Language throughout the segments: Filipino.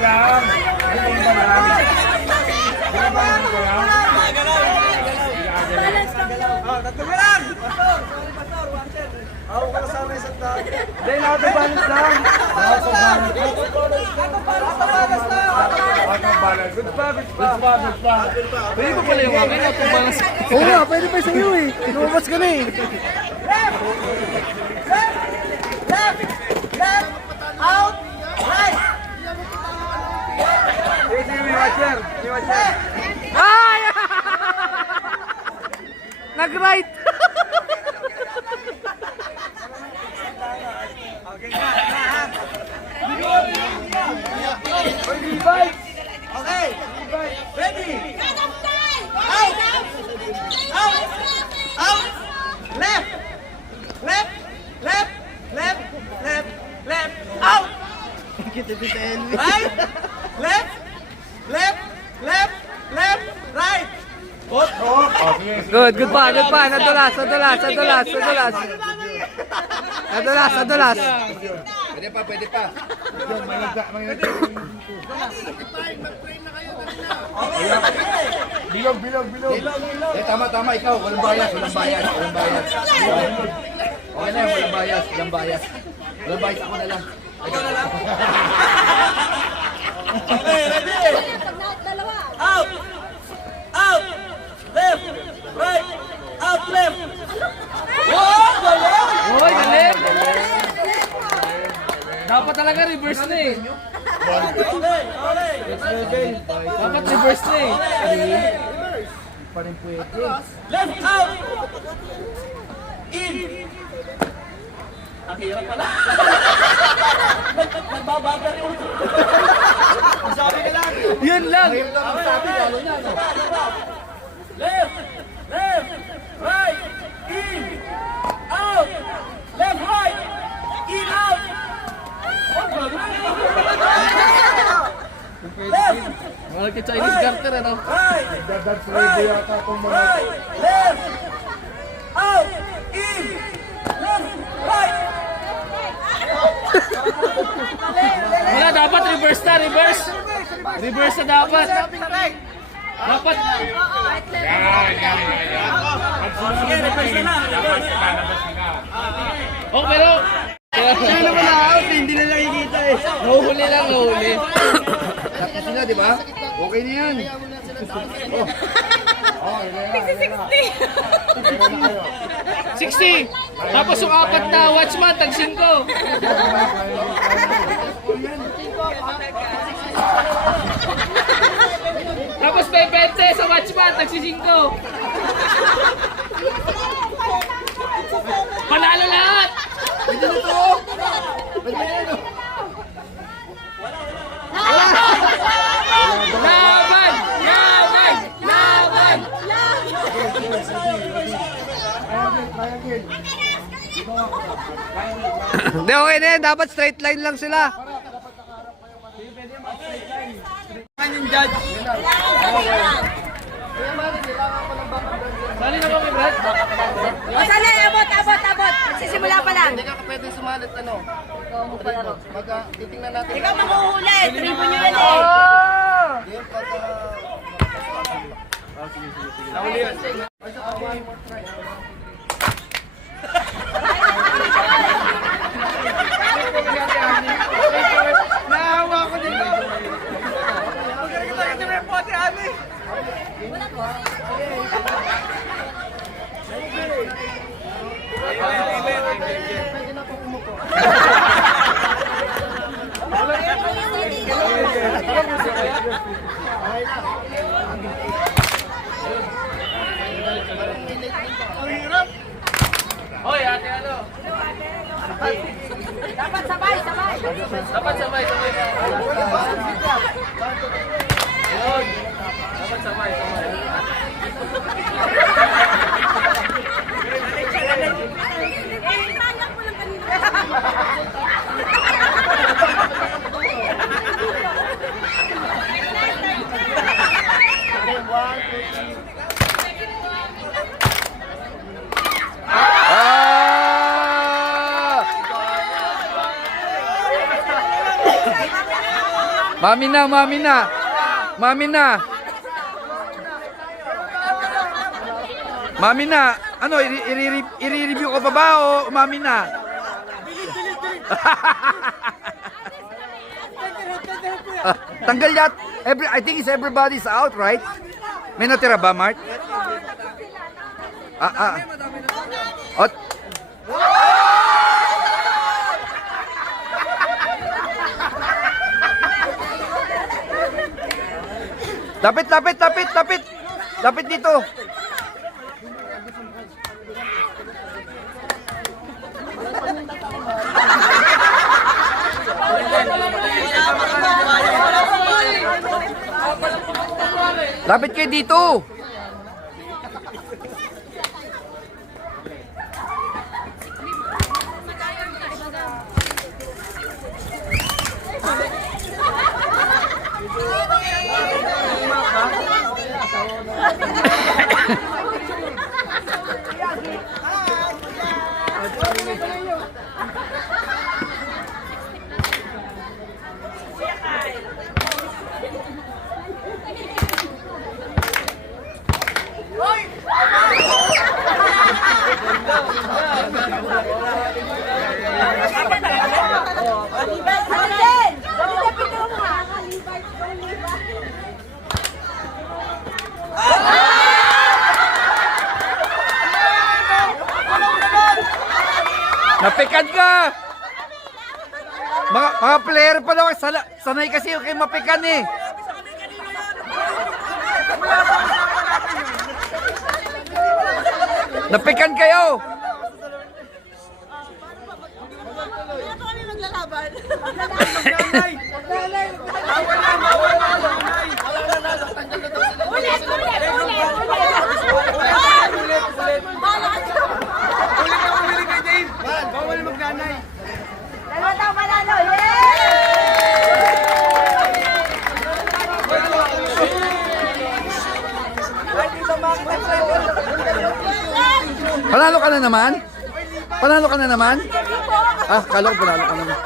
lang. Tumba lang. Tatlo ka lang! Ako ka sa may isang tao. Hindi, nakabalas lang. Nakabalas lang. Nakabalas. Good pa, good pa. Good pa. Pwede ko pala yung akin, nakabalas. Oo nga, pwede pa sa'yo eh. Lumabas ka na eh. Left! Out! Right! Sige, may watcher. May watcher. Ay! Nag-right! Okay na, ha? Divide! Okay! Divide! Ready! Out! Out! Out! Left! Left! Left! Left! Left! Left! Out! Right! Left! Left! Left! Left! Right! Good pa. Nadulas. Pwede pa. Bilog. Eh, tama, ikaw. Walang bayas. Okay na, walang bayas. Walang bayas, ako na lang. Okay, ready! Out! Out! Left! Right! Out! Left! Oh! Galing! Hoy, galing! Dapat talaga reverse na eh. Okay! Dapat reverse na eh. Left out! In! Ang hirap pala. Nagbabagal yung... Ang sabi ka lang. Yun lang. Left! Right! In! Out! Left! Right! In! Out! Left! Mahal ka Chinese garter ano? Right! Left! Out! In! Left! Right! Wala, dapat reverse na. Reverse na dapat. Dapat. Sige, reverse na. Oh, pero... Siya naman na-out, hindi na nakikita eh. Nahuhuli lang. Tapos sila, di ba? Okay na yan. Oh, 60. Tapos yung apat na watchman, tag-5. Tapos may 20 sa watchman, tag-5. Panalo lahat! pwede na to. Laban! Hindi, okay na yan. Dapat straight line lang sila. Yung judge. Sali na ba kay Brad? O sana, abot. Sisimula pa lang. Hindi ka pwede sumalit, ano? Titingnan natin. Ikaw manghuhuli. Tribo nyo yan eh. Yung pagka... Nahuli yan. Nahawa ko dito. Magaling lang ito may pote, Ani. Pwede na po umupo. Hoy, ate ano? Dapat sabay. Dapat sabay. Yun. Dapat sabay. Ipanak mo lang kanina. Mami na, mami na. Mami na. Mami na. Ano, i-review ko pa ba o mami na? Tanggal yat. I think it's everybody's out, right? May natira ba, Mart? Ot. Lapit. Lapit dito. Lapit kayo dito. Napikan ka! Mga player pa daw, sanay kasi yung kayo mapikan eh. Napikan kayo! Dalawa tayo panalo! Yay! Panalo ka na naman? Panalo ka na naman? Ah, kala ko panalo ka naman.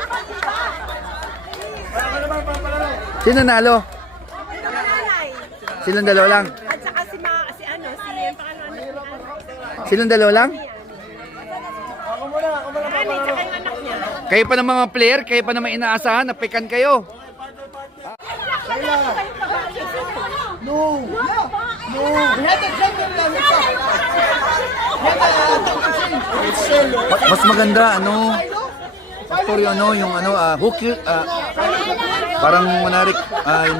Sino nalo? Silang dalawa lang? At saka si Silang dalawa lang? Kayo pa ng mga player, kayo pa naman inaasahan, napikan kayo. Mas maganda, factor yung hook yun, parang manarik, yung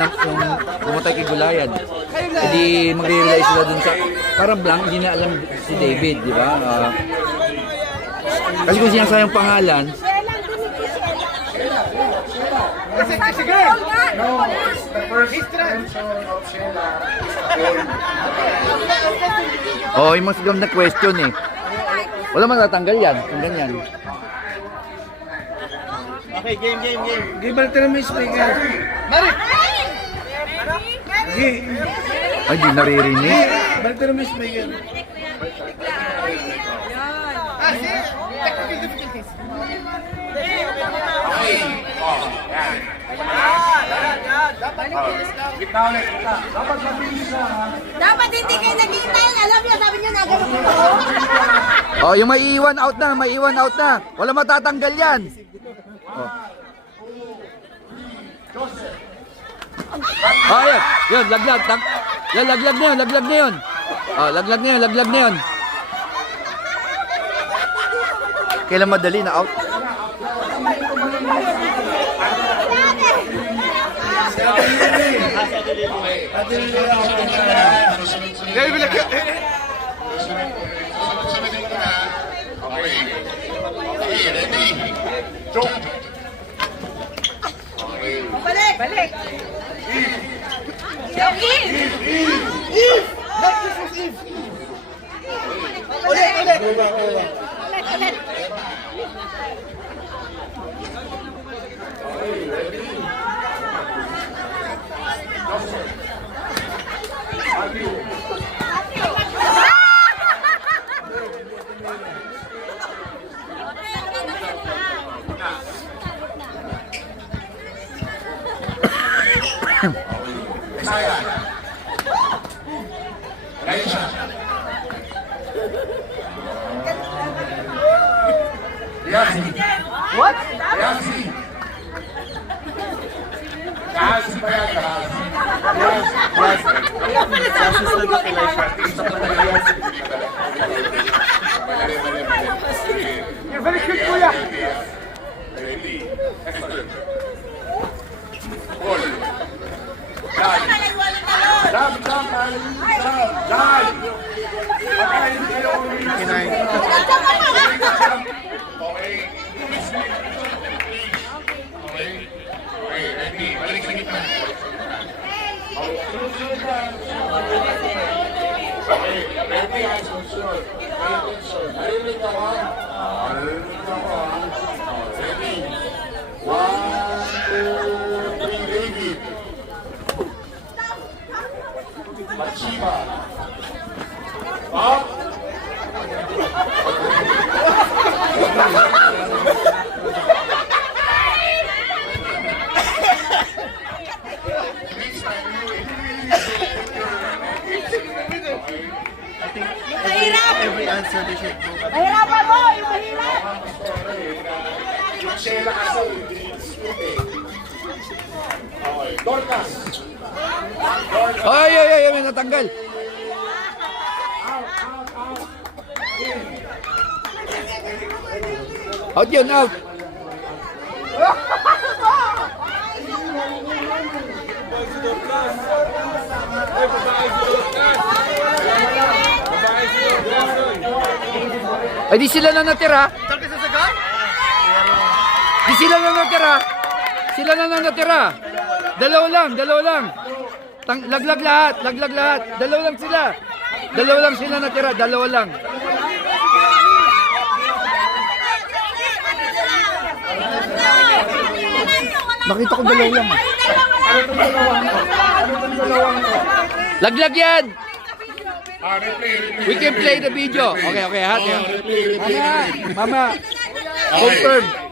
pumatay kay Gulayan. E di magre-rely sila dun sa, parang blank, hindi na alam si David, di ba? Kasi kung sinasayang pangalan, oh, yung mas ganda question eh. Wala man tatanggal yan, kung ganyan. Okay, game. Game balik na may speaker. Marik! Ay, di naririnig. Balik na may speaker. Dapat hindi kayo naghihintay. Alam niyo, sabi niyo nagano ko. Oh, yung may iwan out na. Wala matatanggal yan. Oh. Oh, yun, laglag. Yan, laglag na yun. Oh, laglag na yun. Kailan madali na out? Balik! Yung Ulit! What? You're very quick, kuya. Mahirap! Every answer they should go. Mahirapan mo! Yung mahirap! Ay, may natanggal. Out yun, out. Ay, di sila na natira. Di sila na natira. Sila na natira. Dalawa lang. Laglag lahat. Dalawa lang sila natira, dalawa lang. Nakita ko dalawa lang. Laglag yan. We can play the video. Okay, ha? Mama, confirm.